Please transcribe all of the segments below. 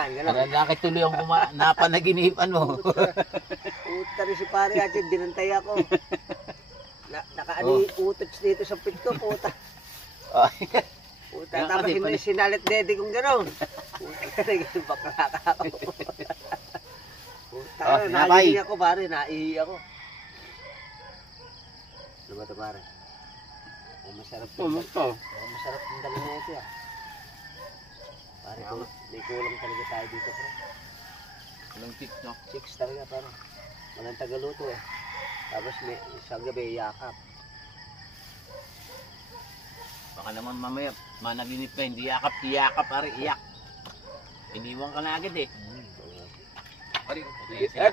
naman, gano'n. Nalalaki tuloy ang napanaginipan mo. Puta rin si pare at dinantay ako. Nakaani utots dito sa pinto, puta. Puta, tapos sinalit dede kong gano'n. Puta, naging bakla ka ako. Puta, nagising ako pare, naihi ako. Ano ba ito pare? Masarap masarap yung dala na ito Pare, may kulang talaga tayo dito pre. Anong chicks no? Chicks talaga pare. Walang tagaluto Tapos may isang gabi yakap. Baka naman mamaya managinip na hindi yakap pare, iyak. Iniwan ka na agad Pare,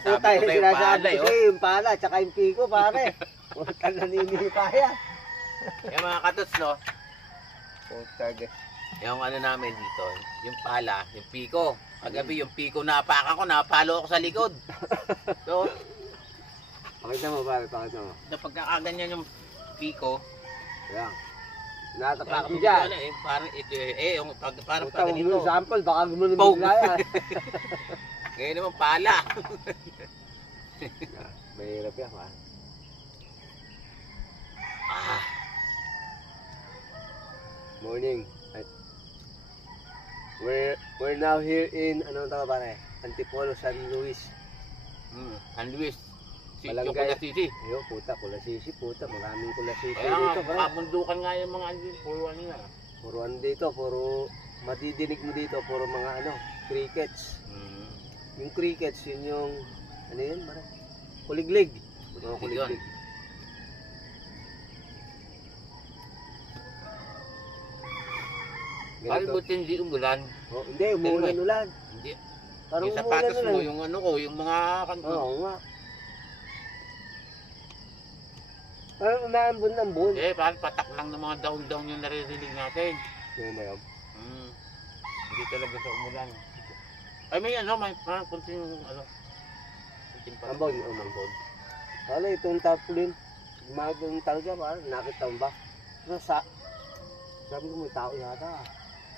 puta yung sinasabi ko sa'yo, yung pala, tsaka yung piko pare. Puta naninilipa yan. Yung mga katots no? Yung ano namin dito, yung pala, yung piko. Kagabi yung piko napakan ko, napalo ako sa likod. So, pakita mo pare, pakita mo. Pagkakaganyan yung piko, yan. Natapak mo dyan. Parang ito yung parang pag ganito. Sample, baka gumanon bigla yan. Ngayon naman pala. Mahirap yan ha. Morning. We're now here in ano tawag pare? Antipolo, San Luis. San Luis. Sitio Kulasisi. Ayo, puta, Kulasisi, puta, maraming Kulasisi dito, pare. Kapundukan nga yung mga puro ano na. Puro ano dito, puro madidinig mo dito, puro mga ano, crickets. Yung crickets, yun yung ano yun, pare? Kuliglig. Mga kuliglig. Parang buti hindi umulan. Hindi, umulan. Hindi. Parang yung sapatos mo, yung ano ko, yung mga kanto. Oo nga. Parang umaambon. Parang patak lang ng mga daon-daon yung naririnig natin. Yung ba yun? Hindi talaga sa umulan. Ay may ano, may parang kunting ano. Ambon. Wala, itong tarpaulin. Magandang talaga, parang nakita mo ba? Sabi ko may tao yata.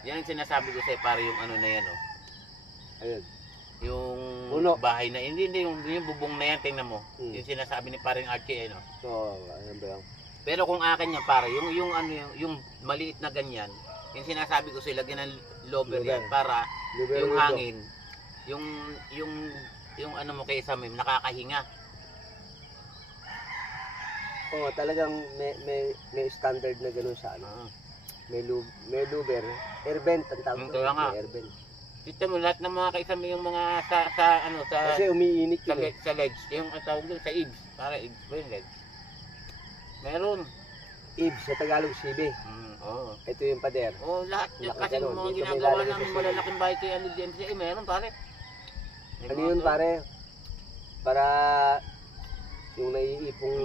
Yan ang sinasabi ko sa'yo, para yung ano na yan, Ayun. Yung Puno. bahay na, hindi yung bubong na yan, tingnan mo. Yung sinasabi ni paring Archie, So, ayun ba yan? Pero kung akin yan, pare, yung ano, yung maliit na ganyan, yung sinasabi ko sa'yo, lagyan ng lover yan, para yung hangin, yung ano mo kay Samim, nakakahinga. Oo, talagang may standard na gano'n sa ano. May luber, air vent ang tawag Kaya nga. air vent. Dito mo lahat ng mga kaisama yung mga sa kasi umiinit yun sa ledge, yung ang tawag doon sa ibs, para ibs ba yung ledge? Meron. Ibs sa Tagalog sibe. Oo. Ito yung pader. Lahat kasi yung mga ginagawa ng malalaking bahay kay ano DMCA, meron pare. Ano yun pare? Para yung naiipong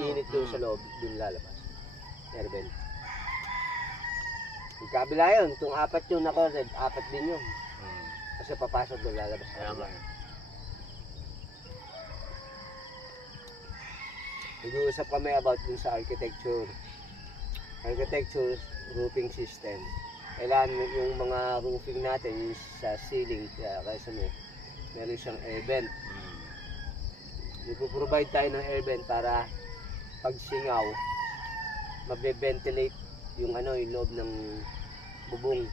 init doon sa loob, doon lalabas. Air vent. Yung kabila yun, itong apat yun ako, apat din yun. Kasi papasok doon lalabas. Nag-uusap kami about dun sa architecture. Roofing system. Kailangan yung mga roofing natin, yung sa ceiling, kaysa meron siyang air vent. Ipoprovide tayo ng air vent para pag singaw, mabe-ventilate yung ano, yung loob ng bubungan.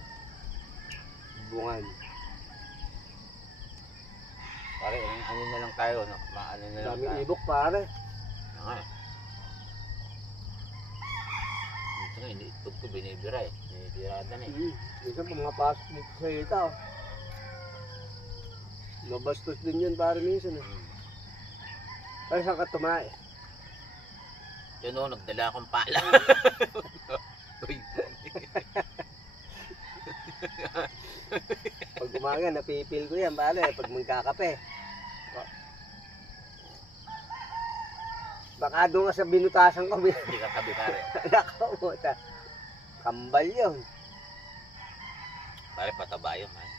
Pare, ano na lang tayo, no? Maano na lang Daming tayo. ibok pare. Dito nga, iniitog ko, binibira binibirada na Minsan mga pasok dito sa ita. Mabastos din yun pare minsan. Ay, saan ka tumae? Yun nagdala akong pala. Pag umaga, napipil ko yan, pare, pag magkakape. Baka doon ka sa binutasan ko. Hindi ka tabi, pare. Nakamuta. Kambal yun. Pare, pataba yun, man.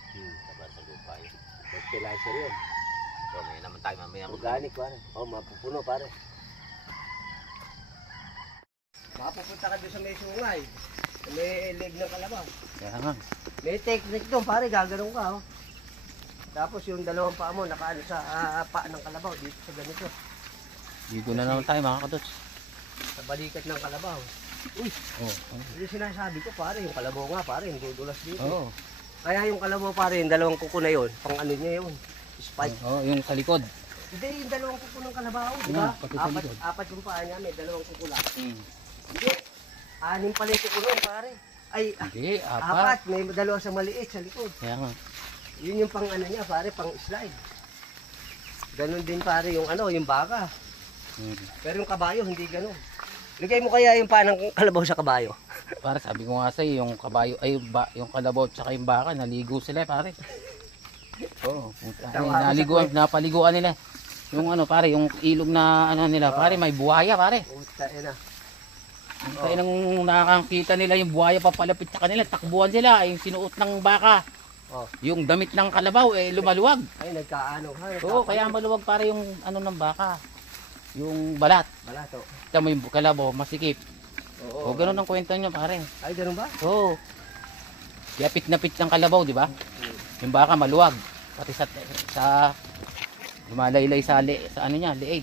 Taba sa lupa yun. Fertilizer yun. So, may naman tayo mamaya. Organic, pare. Mapupuno, pare. Makapupunta ka doon sa may sungay. May leg ng kalabaw. Kaya nga. May technique doon, pare. Gaganong ka, Tapos yung dalawang paa mo nakaano sa paa ng kalabaw dito sa ganito. Dito na naman tayo mga katots. Sa balikat ng kalabaw. Uy, Oh. yung sinasabi ko pare, yung kalabaw nga pare, yung dudulas dito. Oh. Kaya yung kalabaw pare, yung dalawang kuko na yun, pang ano niya yun, spike. Oh, yung sa likod. Hindi, yung dalawang kuko ng kalabaw, di Yeah, ba? pati sa likod. Apat yung paa niya, may dalawang kuko lang. Hmm. Hindi, anim pala yung kuko nun pare. Ay, Hindi, apat. apat, may dalawa sa maliit sa likod. Kaya nga. Yun yung pang ano niya pare, pang slide. Ganon din pare yung ano, yung baka. Hmm. Pero yung kabayo, hindi ganon. Lagay mo kaya yung paa ng kalabaw sa kabayo. Para sabi ko nga sa'yo, yung kabayo, ay yung kalabaw at saka yung baka, naligo sila pare. Oo, napaliguan nila. Yung ano pare, yung ilog na ano nila pare, may buhaya pare. Puta ina. Kaya nang nakakita nila yung buhaya papalapit sa kanila, takbuhan sila, yung sinuot ng baka. Oh. Yung damit ng kalabaw, lumaluwag. Ay, nagkaano ha? Oo, kaya maluwag pare yung ano ng baka. Yung balat. Wala to. Tama yung kalabaw, masikip. Oo. O, ganun ang kwento niya pare. Ay, ganun ba? Oo. Yapit na pit ng kalabaw, di ba? Yung baka maluwag. Pati sa lumalaylay sa ano niya, leeg.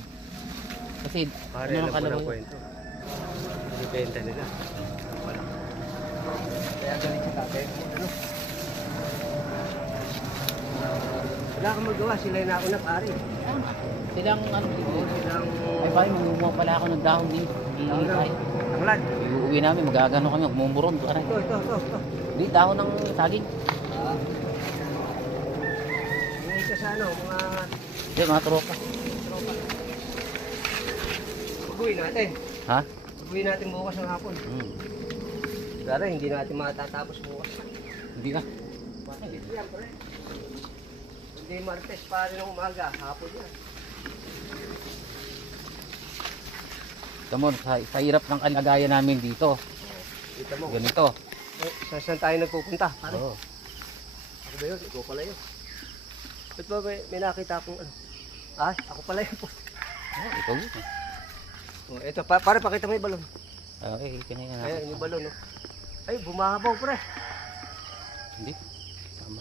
Kasi Pare, ano alam ng ko kalabaw ng yun? kwento. Ibenta nila. Wala. Kaya galit sa tatay mo, ano? Wala kang magawa, sila yung nauna pare. Silang ano, Oo, silang... ay pare, mangunguha pala ako ng dahon din. Tanglad. Iuwi namin, magagano kami, mumuron. Pare. Ito. Hindi, dahon ng saging. Yung isa sa ano, mga Hindi, mga tropa. tropa. Ubuhin natin. Ha? Ubuhin natin bukas ng hapon. Pero hindi natin matatapos bukas. Hindi ka. Bakit yan, pre? Hindi Martes pa rin ng umaga, hapon yan. Tamo, sa hirap ng kalagayan namin dito. Kita mo. Ganito. Saan tayo nagpupunta? Pare? Oo. Ako ba yun? Ikaw pala yun. Ba't ba may nakita akong ano? Ah, ako pala yun po. Oh, ikaw yun. Oh, ito, pare pakita mo yung balon. Okay, kanya nga. Ayan, yung balon, no? Ay, bumahabaw, pre. Hindi. Tama.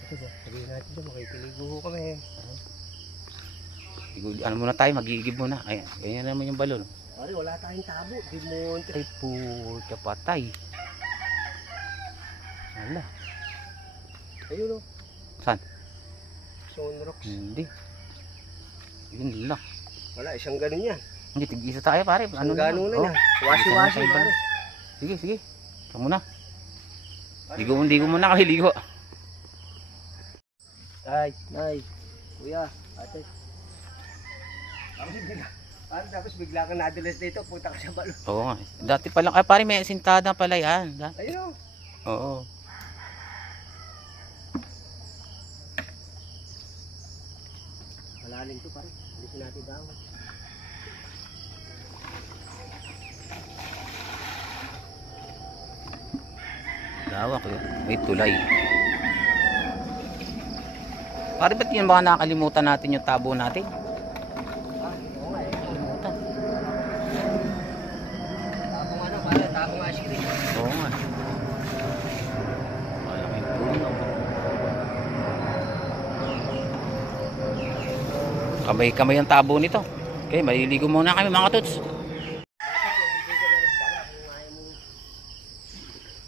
Ito ba? Sabihin natin dyan, makikiligo ho kami. Ano muna tayo, magigib muna. Ayan, ganyan naman yung balon. Pare, wala tayong tabo. Di monte. Ay, puta patay. Wala. Ayun, no? Saan? Sunrocks. Hindi. Yun lang. Wala, isang ganun yan. Hindi, tig-isa tayo pare. Isang ganun na Oh. yan. Wasi-wasi, Isa na tayo, pare. Sige, sige. Ikaw muna. Ligo muna kayo, ligo. Nay, kuya, ate. Tapos bigla kang nadulas dito, punta ka sa balon. Oo nga. Dati pa lang, ay pare may sintada pala yan. Ayun, Oo. malalim to pare. Hindi natin daw. Lawak yun. May tulay. Pare ba't yun baka nakakalimutan natin yung tabo natin? Ah, oo nga eh. Kalimutan. Tapong ano, pare, tapong asiri. Oo nga. Malaking puno. Kamay ang tabo nito. Okay, maliligo muna kami mga katots.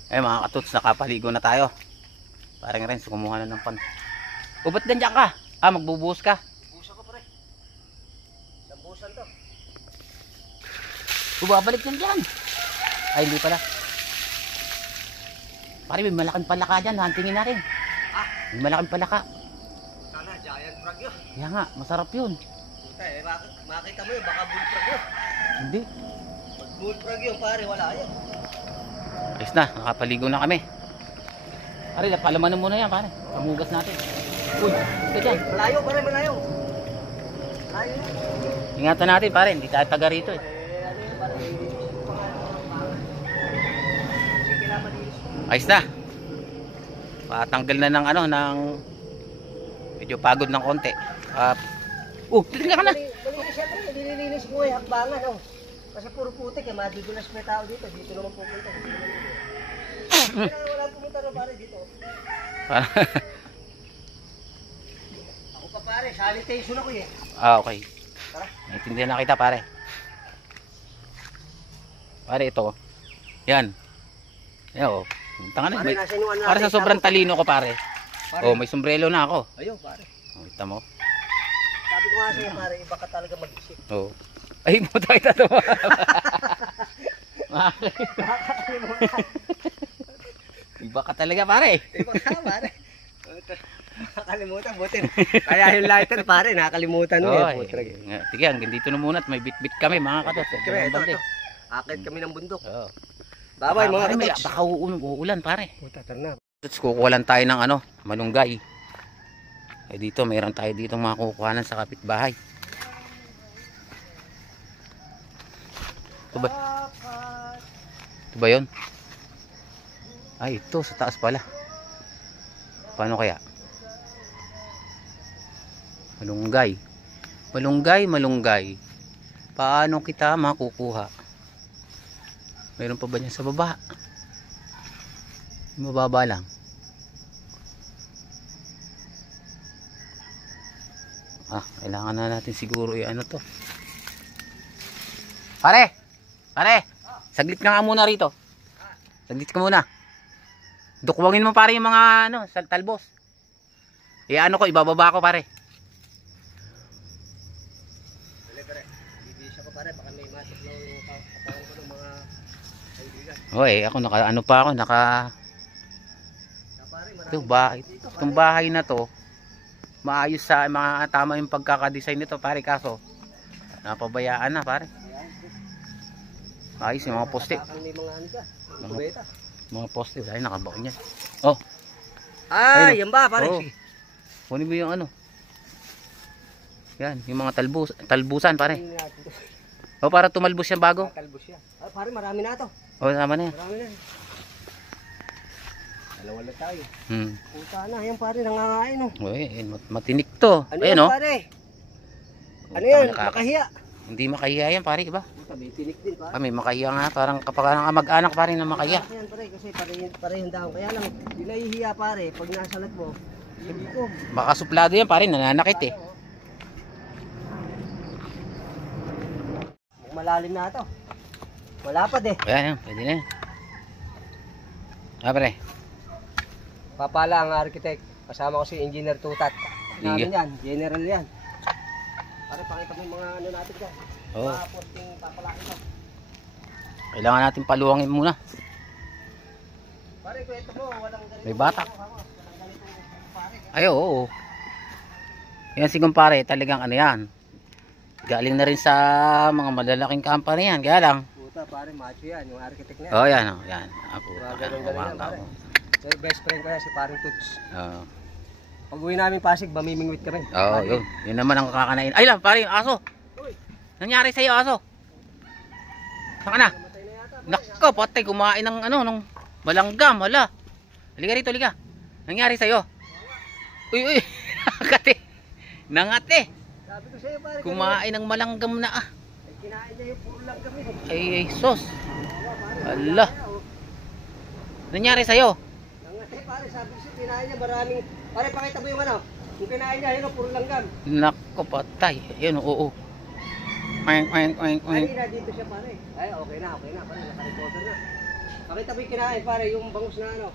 Eh mga katots, nakapaligo na tayo. Parang rin, kumuha na ng pan. O ba't nandiyan ka? Ah, magbubuhos ka? Busa ko pare. Lambusan to. Babalik yan dyan. Ay, hindi pala. Pare, may malaking palaka dyan. Hantingin natin. Ah, May malaking palaka. sana, giant frog yun. Kaya nga, masarap yun. Puta eh, makita mo yun, baka bullfrog yun. Hindi. Pag bullfrog yun, pare, wala yun. Ayos na, nakapaligo na kami. Pare, palamanan muna yan, pare. Pamugas natin. Uy, ito dyan. Malayo, pare, malayo. Malayo. Ingatan natin, pare. Hindi tayo taga rito eh. Ano yun, pare? Sige na, malinis. Ayos na. Patanggal na ng ano, ng medyo pagod ng konti. Titingnan ka na. Malinis siya, pare. Nililinis ko eh, hakbangan, oh. Kasi puro putik eh, madudulas may tao dito. Dito naman pupunta. Wala pumunta. pumunta na pare dito. Para- Ako pa pare, sanitation ako eh. Okay. Tara. Naintindihan na kita pare. Pare ito. Yan. Ayan o. Tanga na. Pare, May, nasa yung ano para natin, sa sobrang tapos- talino ko pare. Pare. Oh, may sombrero na ako. Ayun pare. Oh, kita mo. Sabi ko nga sa'yo pare, iba ka talaga mag-isip. Oh. Ay, mo tayo tatawa. Nakakalimutan. Iba ka talaga pare. Iba ka pare. Nakakalimutan, buti. Kaya yung lighter pare, nakakalimutan mo Oh, eh. Putrag. sige, hanggang dito na muna at may bit-bit kami mga katos. Ito. Akit kami ng bundok. Oo. Babay mga Pare, may katots. baka uulan pare. Puta, tara na. Tapos kukuha tayo ng ano, malunggay. Eh dito, mayroon tayo dito mga kukuhanan sa kapitbahay. Ito ba? Ito ba yun? Ay, ito sa taas pala. Paano kaya? Malunggay. Malunggay. Paano kita makukuha? Mayroon pa ba niya sa baba? Mababa lang. Kailangan na natin siguro ano to. Pare! Saglit ka nga muna rito. Saglit ka muna. Dukwangin mo pare yung mga talbos. Ano ko, ibababa ko pare. Bibisa ko pare, baka may matiklaw yung katawan ko ng mga kaibigan. Ako pa ako, itong bahay na to, maayos sa mga tama yung pagkakadesign nito pare, kaso napabayaan na pare. Ayos yung mga poste. May mga ano dyan, kubeta. Mga poste, ay nakabaon yan. Yan ba pare? Oh. Kunin mo yung ano. Yan, yung mga talbusan pare. Para tumalbos yan bago. Talbos yan. Pare, marami na to. Tama na yan. Marami na. Dalawa na tayo. Puta na, yan pare, nangangain oh. Matinik to. Ano Ayan yan oh. pare? Ano yan? Makahiya. Hindi makahiya yan pare, iba. Puta, may tinik din pare. May makahiya nga, parang kapag mag-anak pare na makahiya. Yan pare, kasi pare yung daon. Kaya lang, di nahihiya pare, pag nasalat mo, hindi ko. Baka suplado yan pare, nananakit eh. Malalim na ito. Malapad eh. Ayan, pwede na yan. Pare. Papala ang architect. Kasama ko si Engineer Tutat. Namin yan, general yan. Pare, pakita mo yung mga ano natin dyan. Oo. Mga porting papalakin mo. Kailangan natin paluwangin muna. Pare, kwento mo, walang ganito. May batak. Walang ganito pare. Ay, oo. Yan si kumpare, talagang ano yan. Galing na rin sa mga malalaking company yan. Kaya lang. Puta, pare, macho yan. Yung architect na yan. Oh, yan. Oh, yan. Galing yan, pare. So, best friend ko yan, si paring Tuts. Oo. Pag uwi namin Pasig, mamimingwit kami. Oo, yun. Yun naman ang kakanain. Ay lang, pare, yung aso. Nangyari sa'yo, aso. Saan ka na? Namatay na yata. Nako, patay, kumain ng ng malanggam, wala. Halika rito, halika. Nangyari sa'yo? Uy, nakate. Nangate. Sabi ko sa'yo, pare. Kumain ng malanggam na ah. Ay, kinain niya yung puro lang kami. Ay, sos. Ala. Nangyari sa'yo? Nangate, pare. Sabi ko sa'yo, kinain niya maraming. Pare, pakita mo yung ano. Yung kinain niya, yun o, puro langgam. Nako, patay. Ayun, oo. Oink. Kanina dito siya, pare. Ay, okay na, pare. Naka-recover na. Pakita mo yung kinain, pare. Yung bangus na ano.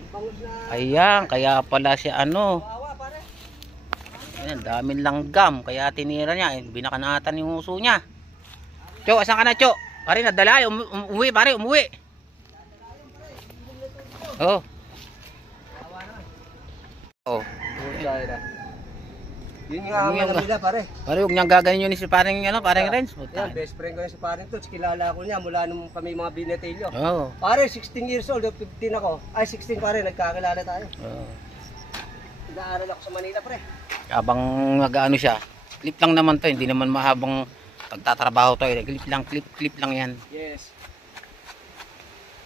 Yung bangus na. Ayan, kaya pala siya Kawawa, pare. Ayan, daming langgam. Kaya tinira niya. Binakanatan yung uso niya. Cho, asan ka na, Cho? Pare, nadala. Umuwi, pare, umuwi. Oh. Oh. Yun nga ang ano nila, pare. Pare, huwag niyang gaganin yun si parang Renz. Yan, best friend ko yan si paring Tuts. Kilala ko niya mula nung kami mga binetilyo. Oo. Pare, 16 years old, 15 ako. Ay, 16 pare, nagkakilala tayo. Oo. Nag-aaral ako sa Manila, pre. Habang nag-ano siya, clip lang naman to, hindi naman mahabang pagtatrabaho to. Clip lang yan. Yes.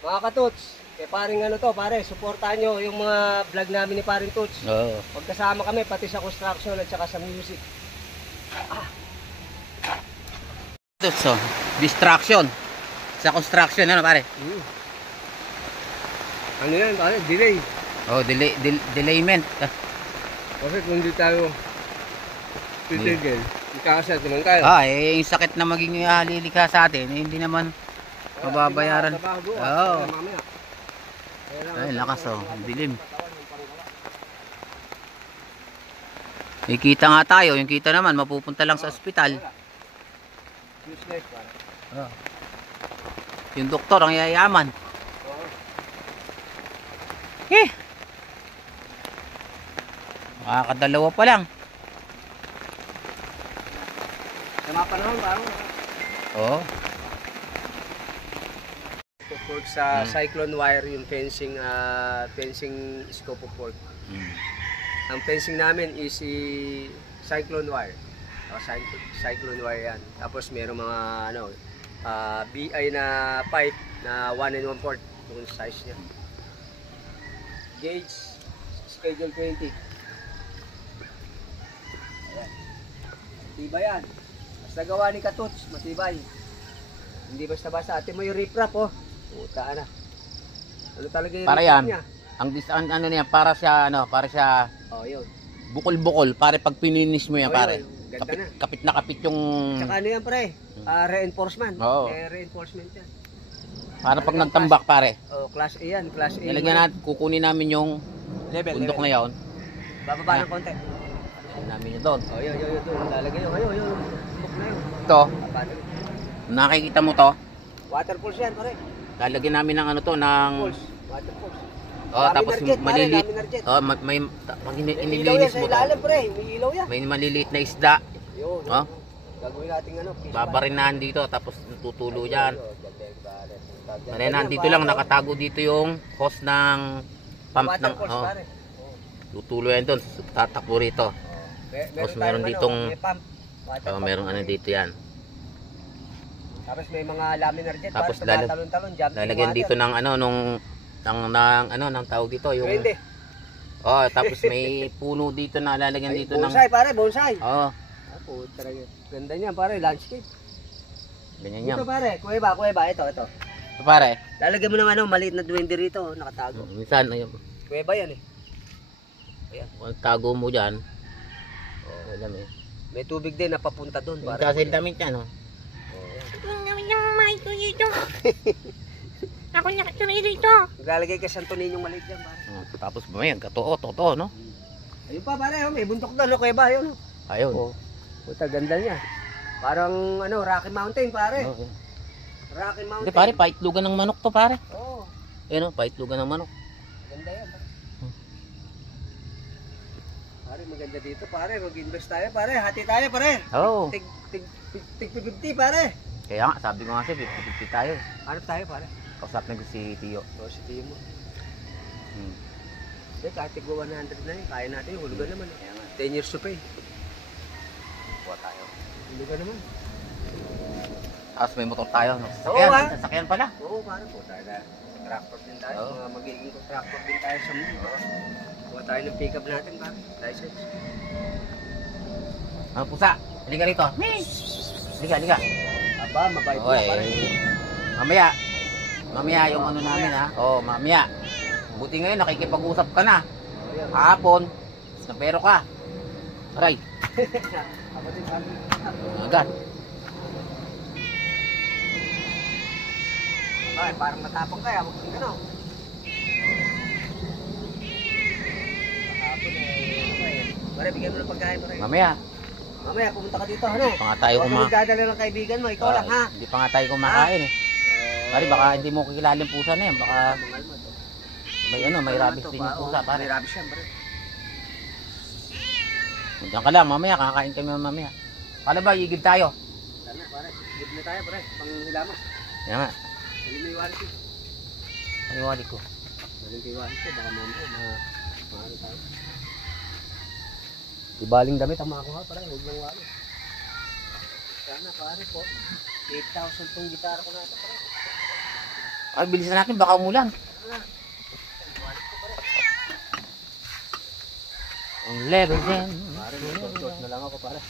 Mga katuts, kay paring ano to, pare, supportahan nyo yung mga vlog namin ni paring Tuts. Oo. Magkasama kami, pati sa construction at saka sa music. So, distraction. Sa construction, ano pare? Ano yan, pare? Delay. Oh, delayment. Kasi kung di tayo titigil, ikakasal naman tayo. Yung sakit na maging halilika sa atin, hindi naman mababayaran. Oo. Ay, lakas dilim. Kita nga tayo, yung kita naman mapupunta lang sa ospital. Useless, pare. Yung doktor ang yayaman. Makakadalawa pa lang. Sa mga panahon, parang Oo. pork sa cyclone wire, yung fencing scope of work. Ang fencing namin is cyclone wire. Cyclone wire yan. Tapos mayroong mga BI na pipe na 1 1/4 yung size niya. Gauge schedule 20. Ayan. Matibay yan. Basta gawa ni Katuts, matibay. Hindi basta-basta. Ate mo yung riprap, oh. Puta na. Ano talaga yung Para riprap yan. niya? Ang ano niya, para siya Oh, yun. bukol-bukol, pare pag pininis mo yan, Oh, pare. yun. Ganda Kapit, na. kapit na kapit yung Tsaka ano yan, pre? Reinforcement. Oo. Reinforcement yan. para pag nagtambak, pare. Oh, class A yan. Class A. Nilagyan natin, kukunin namin yung bundok na yon. Bababa ng konti. Kukunin namin yun doon. Oh, yun. Doon. Lalagay yun. Ayun. Bundok na yun. Ito, Bababa na. nakikita mo to, Waterfalls yan, pare. lalagyan namin ng ano to, ng Falls. Waterfalls. tapos maliliit. May pag May ilaw yan inilinis sa mo to, ilalim, pre. May ilaw yan. may maliliit na isda. Yun. Oh, Gagawin natin fish babarinahan dito, tapos tutulo yan. pond. Dito lang, nakatago dito yung hose ng pump ng, Waterfalls, pare. tutulo yan doon, tatakbo rito. Tapos meron ditong, may pump. meron ano dito yan. Tapos may mga laminar jet. Tapos Para talon-talon, jumping Lalagyan water. dito ng ng tawag dito, yung, Pwede. tapos may puno dito na lalagyan dito ng, Bonsai, pare. Bonsai. oh, Talaga. Ganda niya, pare. Landscape. ganyan yan. Ito, pare. Kuweba. Ito. Ito pare, Lalagyan mo ng maliit na duwende rito. Nakatago. minsan, ayun, Kuweba yan eh. kung tago mo dyan, alam eh. May tubig din na papunta doon. Yung kasi damit yan, Ako nakaturi dito. Maglalagay ka Santo Niñong maliit yan, pare. Tapos mamaya, totoo, no? Ayun pa, pare. May bundok doon. Kuweba yun. Ayun. Puta, ganda niya. Parang Rocky Mountain, pare. Oh, yun. Rocky Mountain. Hindi pare, paitlugan ng manok to pare. Oo. Ayun, paitlugan ng manok. Ganda yan, pare. Pare, maganda dito, pare. Mag-invest tayo, pare. Hati tayo, pare. Oo. Tig 50, pare. Kaya nga, sabi ko nga siya, 50-50 tayo. Ano tayo, pare? Kausap na ko si Tio. So, si Tio mo. Kahit tig 100 na yun, kaya natin yung hulugan naman. 10 years to pay. Kuha tayo. Hulugan naman. Tapos may motor tayo. No? Oo, Sasakyan pala. Oo, pare po. Tractor din tayo. Oo. Mga magiging tractor din tayo sa mundo. Kuha tayo ng pick-up natin, pare. License. Ang pusa, halika rito. Halika. Aba, mabait mo, Oy, pare. mamaya yung ano namin ha. Mamaya. Buti ngayon nakikipag-usap ka na. Hapon, napero ka. Aray, Ako din, pare. agad. Ay, parang matapang kaya, huwag kang gano'n. Matapon pare, bigyan mo ng pagkain, pare. Mamaya, Pumunta ka dito, ano? pa nga tayo Huwag kang magdadala ng kaibigan mo, ikaw lang, ha? Hindi pa nga tayo kumakain eh. Pare, baka hindi mo kilala yung pusa na yan. Baka may rabies din yung pusa, pare. May rabies yan, pare. Diyan ka lang, mamaya, kakain kami mamaya. Kala ba, igib tayo? Sana, pare. Give na tayo, pare. Pang hilamas. Yan nga, Hindi may iwalis eh. paniwali ko. Maling iwalis ko, baka mamaya, mahalo tayo. Ibaling damit ang makakuha, pare. Huwag lang walis. Sana, pare po. 8,000 tong gitara ko na ito, pare. Ay, bilisan natin, baka umulan. Ang level din. Pare, short na lang ako, pare.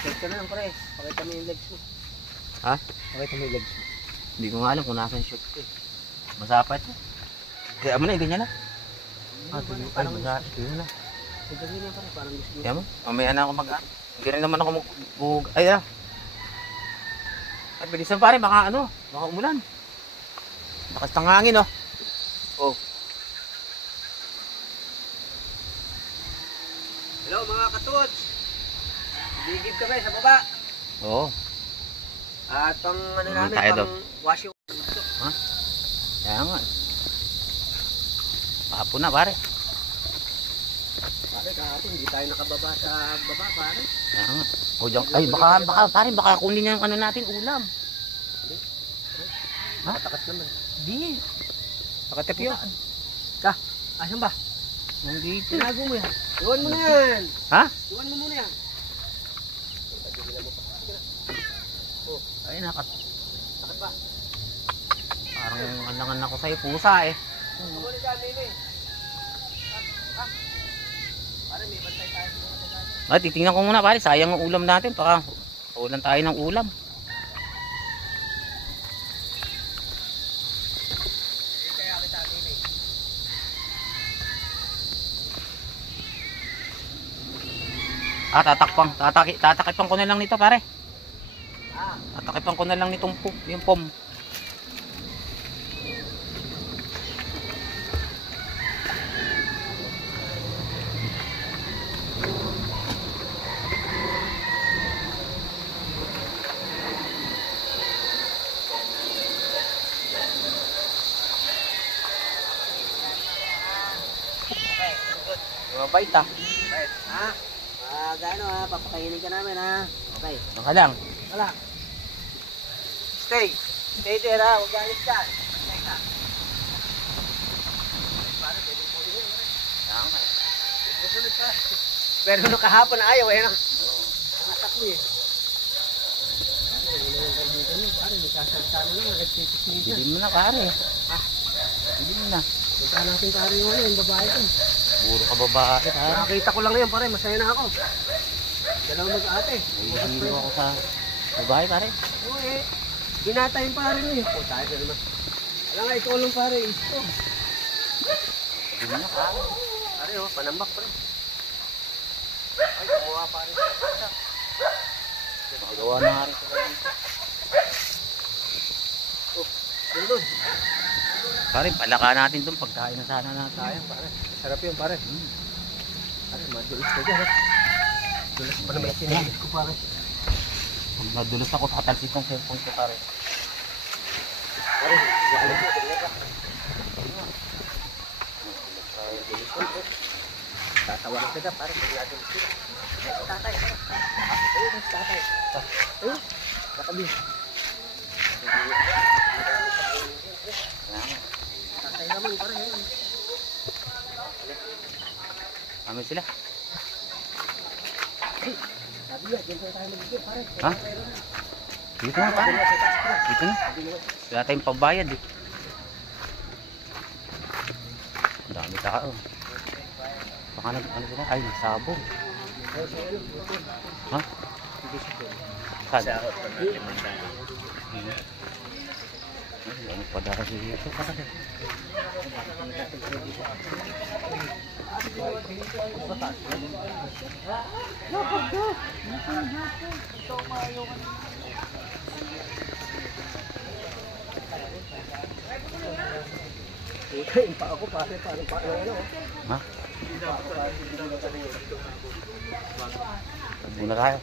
Short ka na lang, pare. Pakita mo yung legs mo. Ha? Pakita mo yung legs mo. Hindi ko nga alam kung nasan shoot ko eh. Masapa ito. Kaya mo na, ganyan na. Tuyo. Ay, masapa. Tuyo na. Ganyan na pare, parang gusto. Kaya mo? Mamaya na ako Hindi rin naman ako Ay, ah. Ay, bilisan pare, baka umulan. Lakas ng hangin, oh. Oh. Hello mga katuts. Bigib kami sa baba. Oo. At pang namin, tayo pang wash yung... Ha? Kaya nga. Papo na pare. Pare, kahapon hindi tayo nakababa sa baba pare. Kaya nga. O, dyan. Ay, baka kunin niya yung natin, ulam. Ha? Matakas naman. Di. Pakatap yun. Ka, asan ba? Nandito. Tinago mo yan. Iwan mo na yan. Ha? Iwan mo muna yan. Ay, nakat. Bakit ba? Parang alangan ako sa'yo, pusa eh. Kumuli ka, Nene. Ha? Pare, may bantay tayo sa mga dalaga. Ay, titingnan ko muna pare, sayang ang ulam natin. Baka ulan tayo ng ulam. Hindi kaya kita, Nene. Tatakipan ko na lang nito pare. Ah, Tatakipan ko na lang nitong yung pom. Mabait ah. right. Ha? Gaano ha? Papakainin ka namin ha? Okay. Saan ka lang? Wala. Stay. Stay there ha. Huwag galit ka. Bantay ka. Pare, pwede po rin yan. Tama. Musunod pa. Pero nung kahapon ayaw eh. Oo. Nakatak mo eh. Pare, wala yung kaibigan mo. Pare, nagkasalita na naman. Nagtitis na. Bilhin mo na pare. Ha? Bilhin mo na. Punta natin pare yung babae ko. Puro ka babae pare. Nakakita ko lang ngayon pare. Masaya na ako. Dalawang mag-ate. Ay, hilo ako sa babae pare. Oo eh. Binata yung pare mo eh. O tayo na naman. Alam nga, ikaw lang pare. Ito. Bilhin mo na pare. Pare oh, panambak pare. Ay, kumuha pare sa pizza. Magawa na nga rin sila dito. Oh, doon. Pare, palaka natin itong pagkain na sana natin. Sayang pare. Sarap yun pare. Pare, madulis ka dyan. Dulas pa naman yung sinilis ko pare. Kung nadulas ako, tatalsik kong cellphone ko pare. Pare, wala mo. Tingnan ka. Tatawaran ka na pare. Tingnan sila. Tatay. Ayun, tatay. Ayun, nakabi. Tatay naman pare. Kami sila. Sabi nga, dito tayo mag-igil pare. Ha? Dito na pare. Dito na. Wala tayong pambayad eh. Ang dami tao. Baka ano sila? Ay, sabong. Ha? Saan? Ay, ano pa dara dito pare? Yung pa ako pare, paano ano? Ha? Muna tayo.